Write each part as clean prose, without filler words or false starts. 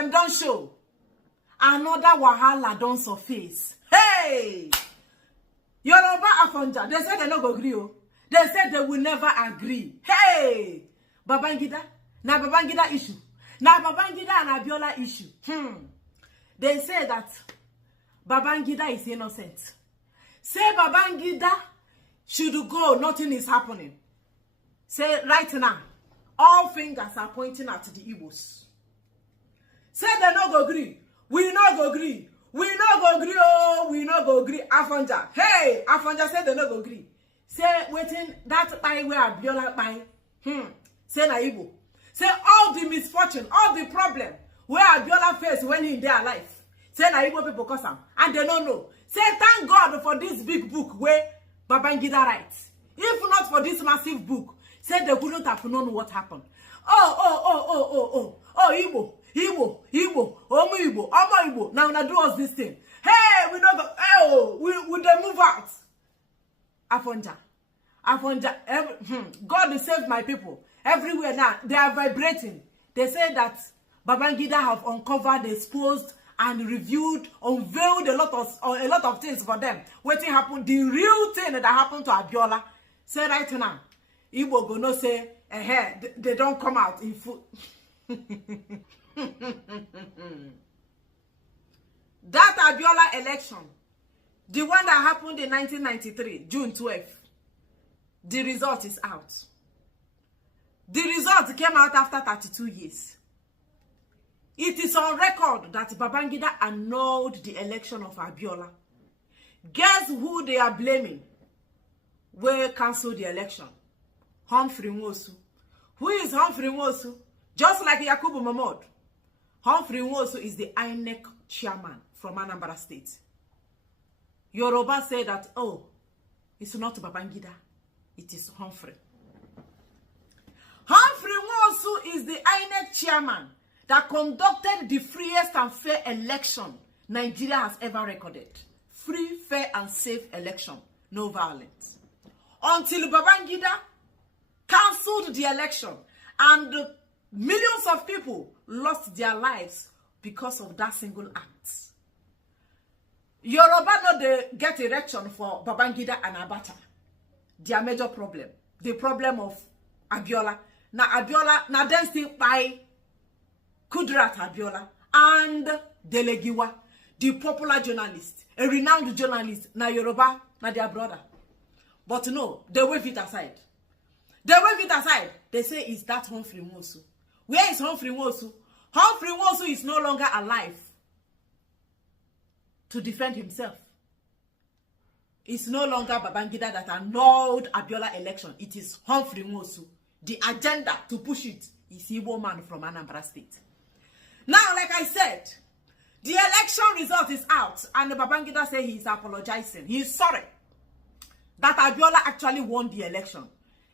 problem don't show. Another wahala don't surface. Hey! Y0ruba Afonja, they said they no go agree. They said they will never agree. Hey! Babangida, na Babangida issue. Na Babangida and Abiola issue. They say that Babangida is innocent. Say Babangida should go, nothing is happening. Say right now, all fingers are pointing at the Igbos. Say they no go agree. We no go agree. We no go agree. Oh, we no go agree. Afonja. Hey, Afonja said they no go agree. Say waiting that by where Abiola by. Say na Igbo. Say all the misfortune, all the problem where Abiola faced when he in their life. Say na Igbo people cause am. And they don't know. Say thank God for this big book where Babangida writes. If not for this massive book, say they couldn't have known what happened. Oh, Igbo, Omo Igbo. Now do us this thing. Hey, we don't go. Oh, we they move out. Afonja, God will save my people. Everywhere now, they are vibrating. They say that Babangida have uncovered, exposed, and reviewed, unveiled a lot of things for them. What happened? The real thing that happened to Abiola. Say right now, Igbo go no say, they don't come out in full. That Abiola election, the one that happened in 1993, June 12th, the result is out. The result came out after 32 years. It is on record that Babangida annulled the election of Abiola. Guess who they are blaming? Where canceled the election? Humphrey Nwosu. Who is Humphrey Nwosu? Just like Yakubu Mahmoud. Humphrey Nwosu is the INEC chairman from Anambra State. Y0ruba said that, oh, it's not Babangida, it is Humphrey. Humphrey Nwosu is the INEC chairman that conducted the freest and fair election Nigeria has ever recorded. Free, fair, and safe election. No violence. Until Babangida cancelled the election and millions of people lost their lives because of that single act. Y0ruba no they get erection for Babangida and Abata. Their major problem. The problem of Abiola. Now Abiola, now then still by Kudrat Abiola and Delegiwa, the popular journalist, a renowned journalist, now Y0ruba, now their brother. But no, they wave it aside. They wave it aside. They say, is that Humphrey Nwosu? Where is Humphrey Nwosu? Humphrey Nwosu is no longer alive to defend himself. It's no longer Babangida that annulled Abiola election. It is Humphrey Nwosu. The agenda to push it is Igbo man from Anambra State. Now, like I said, the election result is out, and Babangida says he is apologizing. He is sorry that Abiola actually won the election.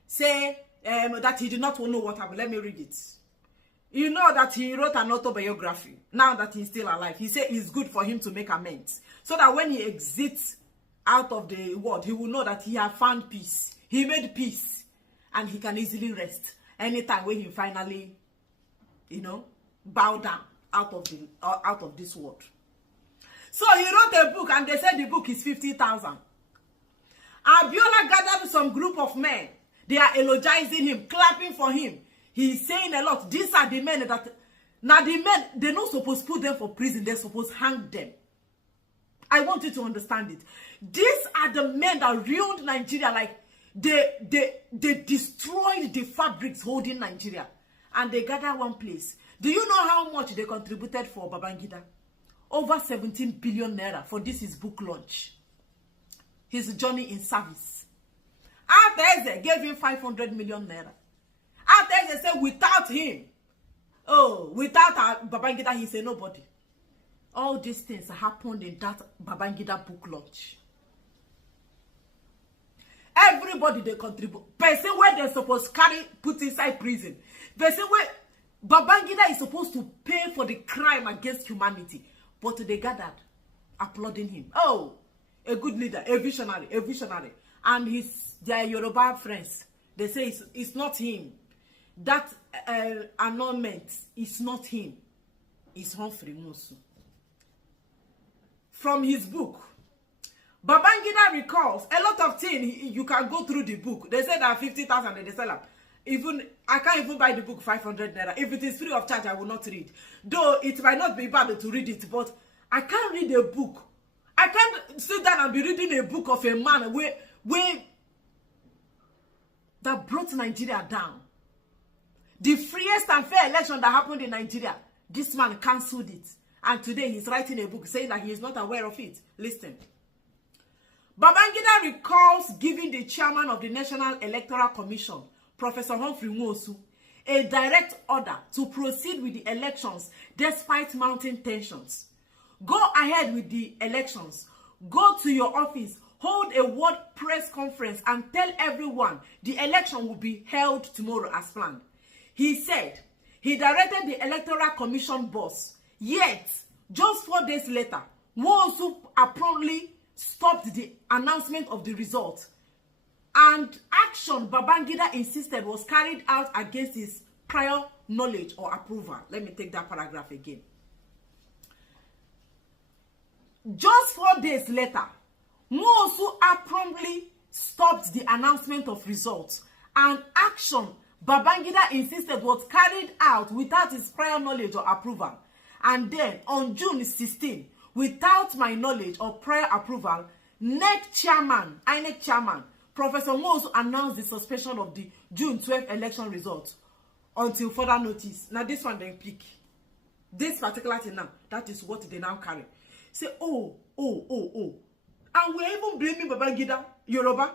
Say that he did not know what happened. Let me read it. You know that he wrote an autobiography. Now that he's still alive, he said it's good for him to make amends, so that when he exits out of the world, he will know that he has found peace. He made peace, and he can easily rest anytime when he finally, bow down out of this world. So he wrote a book, and they said the book is 50,000. Abiola gathered some group of men. They are elogizing him, clapping for him. He's saying a lot. These are the men that, now the men, they're not supposed to put them for prison. They're supposed to hang them. I want you to understand it. These are the men that ruined Nigeria. Like, they destroyed the fabrics holding Nigeria. And they gathered one place. Do you know how much they contributed for Babangida? Over 17 billion naira for this his book launch. His journey in service. Ateze gave him 500 million naira. Ateze said without him, without Babangida, he's a nobody. All these things happened in that Babangida book launch. Everybody they contribute. Person where they're supposed to put inside prison. Person where Babangida is supposed to pay for the crime against humanity. But they gathered, applauding him. Oh, a good leader, a visionary. And their Y0ruba friends, they say it's not him. That annulment is not him. is Humphrey Nwosu. From his book, Babangida recalls a lot of things. You can go through the book. They said that 50,000 they sell up. Even I can't even buy the book 500 naira. If it is free of charge, I will not read. Though it might not be bad to read it, but I can't read a book. I can't sit down and be reading a book of a man that brought Nigeria down. The freest and fair election that happened in Nigeria, this man cancelled it. And today he's writing a book saying that he is not aware of it. Listen. Babangida recalls giving the chairman of the National Electoral Commission, Professor Humphrey Nwosu, a direct order to proceed with the elections despite mounting tensions. Go ahead with the elections. Go to your office, hold a world press conference and tell everyone the election will be held tomorrow as planned. He said he directed the Electoral Commission boss. Yet, just 4 days later, Nwosu promptly stopped the announcement of the result. And action Babangida insisted was carried out against his prior knowledge or approval. Let me take that paragraph again. Just 4 days later, Nwosu promptly stopped the announcement of results. And action Babangida insisted was carried out without his prior knowledge or approval. And then on June 16, without my knowledge or prior approval, INEC chairman, Professor Nwosu announced the suspension of the June 12 election results until further notice. Now this one then pick. This particular thing now, that is what they now carry. Say, oh. And we're even blaming Babangida, Y0ruba.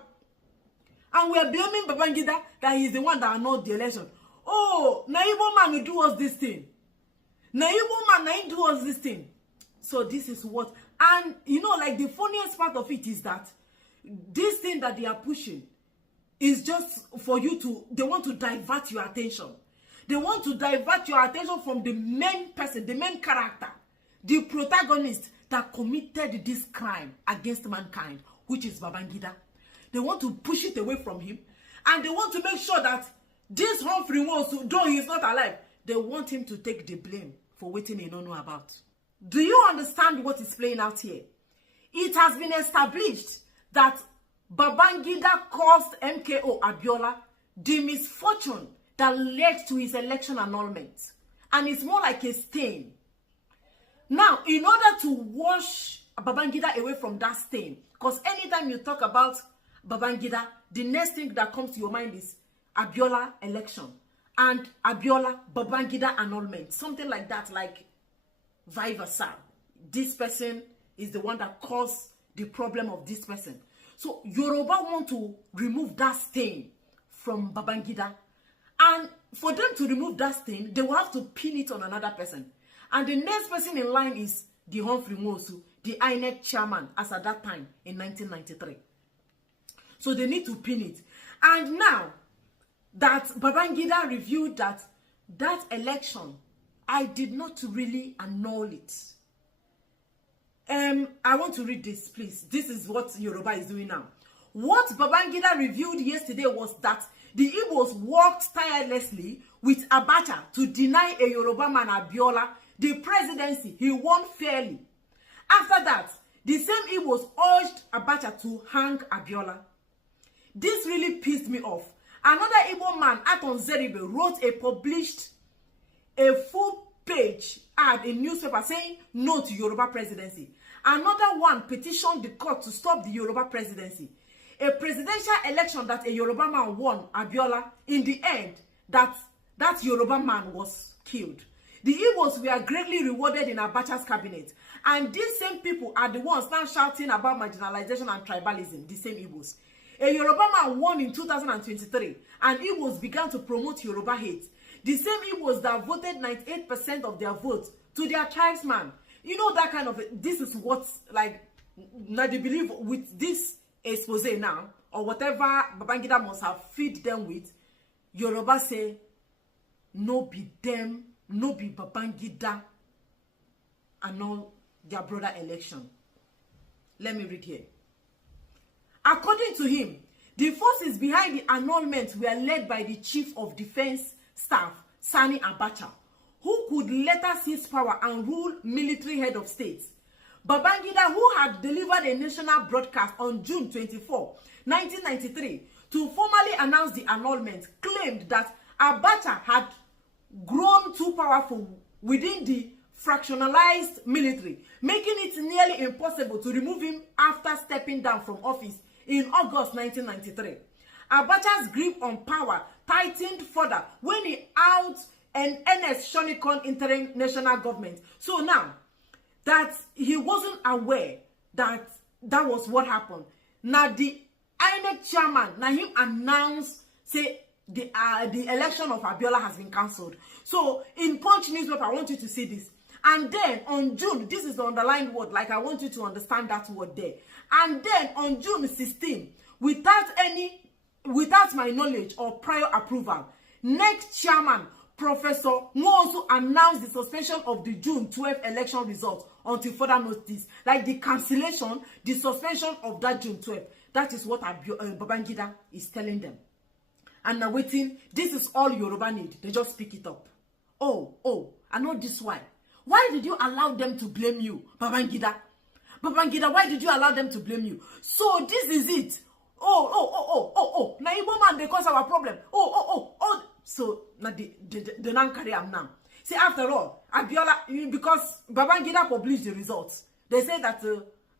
And we're blaming Babangida that he's the one that annulled the election. Oh, na Igbo man will do us this thing. Na Igbo man do us this thing. So this is what, and you know, like the funniest part of it is that this thing that they are pushing is just for you to, they want to divert your attention. They want to divert your attention from the main person, the main character, the protagonist that committed this crime against mankind, which is Babangida. They want to push it away from him, and they want to make sure that this Humphrey Nwosu, though he is not alive, they want him to take the blame for what he don't know about. Do you understand what is playing out here? It has been established that Babangida caused MKO Abiola the misfortune that led to his election annulment. And it's more like a stain. Now, in order to wash Babangida away from that stain, because anytime you talk about Babangida, the next thing that comes to your mind is Abiola election. And Abiola, Babangida annulment. Something like that, like vice versa. This person is the one that caused the problem of this person. So Y0ruba want to remove that stain from Babangida. And for them to remove that stain, they will have to pin it on another person. And the next person in line is the Humphrey Nwosu, the INEC chairman, as at that time in 1993. So they need to pin it. And now that Babangida revealed that that election, I did not really annul it. I want to read this, please. This is what Y0ruba is doing now. What Babangida revealed yesterday was that the Igbos worked tirelessly with Abacha to deny a Y0ruba man, Abiola, the presidency he won fairly. After that, the same Igbos urged Abacha to hang Abiola. This really pissed me off. Another Igbo man, Y0ruba, published a full-page ad in newspaper saying no to Y0ruba presidency. Another one petitioned the court to stop the Y0ruba presidency. A presidential election that a Y0ruba man won, Abiola, in the end, that Y0ruba man was killed. The Igbos were greatly rewarded in Abacha's cabinet. And these same people are the ones now shouting about marginalization and tribalism, the same Igbos. A Y0ruba man won in 2023, and Igbos began to promote Y0ruba hate. The same Igbos that voted 98% of their votes to their tribesman. You know that kind of, this is what, like, now they believe with this expose now, or whatever Babangida must have feed them with, Y0ruba say, no be them, no be Babangida, annul their brother election. Let me read here. According to him, the forces behind the annulment were led by the Chief of Defense Staff, Sani Abacha, who could later seize power and rule military head of state. Babangida, who had delivered a national broadcast on June 24, 1993, to formally announce the annulment, claimed that Abacha had grown too powerful within the fractionalized military, making it nearly impossible to remove him after stepping down from office in August 1993. Abacha's grip on power tightened further when he out an Ernest Shonikon interim national government. So now that he wasn't aware that that was what happened, now the INEC chairman, now him announced, say, the election of Abiola has been cancelled. So in Punch newspaper, I want you to see this. And then on June, this is the underlined word, like I want you to understand that word there. And then on June 16, without my knowledge or prior approval, next chairman, Professor Nwosu, announced the suspension of the June 12 election results until further notice. Like the cancellation, the suspension of that June 12. That is what Babangida is telling them. And now waiting, this is all Yoruba need. They just pick it up. Oh, I know this why. Why did you allow them to blame you, Babangida? Babangida, why did you allow them to blame you? So this is it. Oh. Now Igbo man, they cause our problem. Oh. So now the non carry am now. See, after all, Abiola, because Babangida published the results, they say that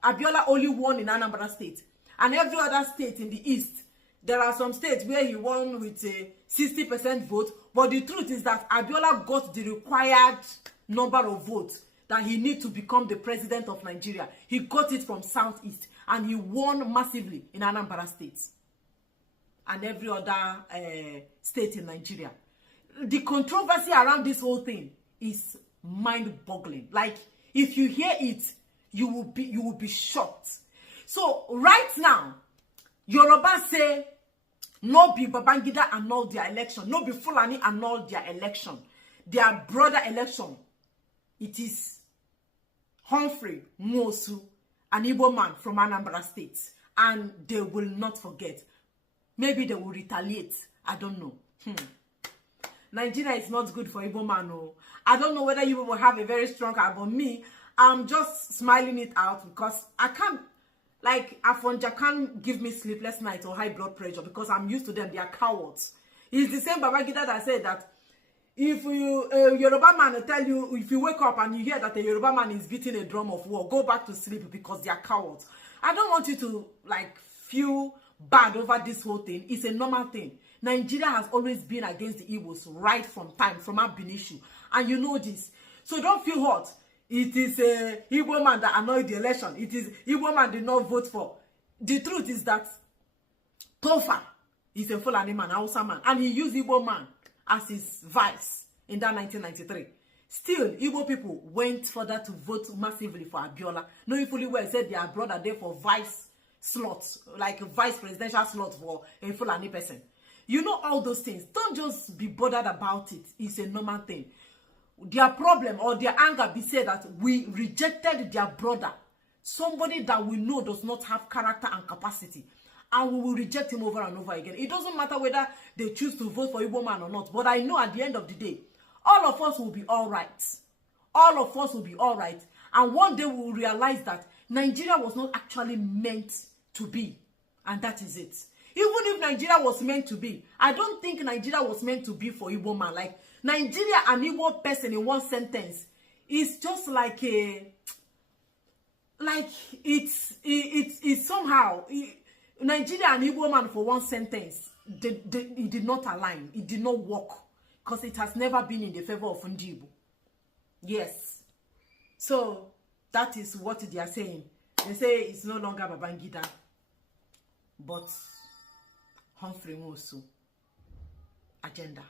Abiola only won in Anambra State. And every other state in the east, there are some states where he won with a 60% vote. But the truth is that Abiola got the required number of votes that he needs to become the president of Nigeria. He got it from Southeast. And he won massively in Anambra State. And every other state in Nigeria. The controversy around this whole thing is mind-boggling. Like, if you hear it, you will be shocked. So right now, Yoruba say no be Babangida annulled their election, no be Fulani annulled their election, their brother election. It is Humphrey, Nwosu, an Igbo man from Anambra State, and they will not forget. Maybe they will retaliate. I don't know. Nigeria is not good for Igbo man. No. I don't know whether you will have a very strong heart, but me, I'm just smiling it out because I can't. Like, Afonja can't give me sleepless nights or high blood pressure because I'm used to them. They are cowards. It's the same Babangida that said that if a Yoruba man will tell you, if you wake up and you hear that a Yoruba man is beating a drum of war, go back to sleep because they are cowards. I don't want you to, like, feel bad over this whole thing. It's a normal thing. Nigeria has always been against the Igbos right from Abinishu. And you know this. So don't feel hurt. It is a Igbo man that annoyed the election. It is Igbo man did not vote for. The truth is that Tofa is a Fulani man, Hausa man, and he used Igbo man as his vice in that 1993. Still, Igbo people went further to vote massively for Abiola, knowing fully well said their brother there for vice slots, like a vice presidential slot for a Fulani person. You know all those things. Don't just be bothered about it. It's a normal thing. Their problem or their anger be said that we rejected their brother, somebody that we know does not have character and capacity, and we will reject him over and over again. It doesn't matter whether they choose to vote for Igbo man or not, but I know at the end of the day, all of us will be all right. All of us will be all right. And one day we will realize that Nigeria was not actually meant to be. And that is it. Even if Nigeria was meant to be, I don't think Nigeria was meant to be for Igbo man. Like, Nigeria and Igbo person in one sentence is just like a, like it's somehow Nigeria and Igbo man for one sentence. It did not align. It did not work because it has never been in the favor of Igbo. Yes. So that is what they are saying. They say it's no longer Babangida, but Humphrey Nwosu agenda.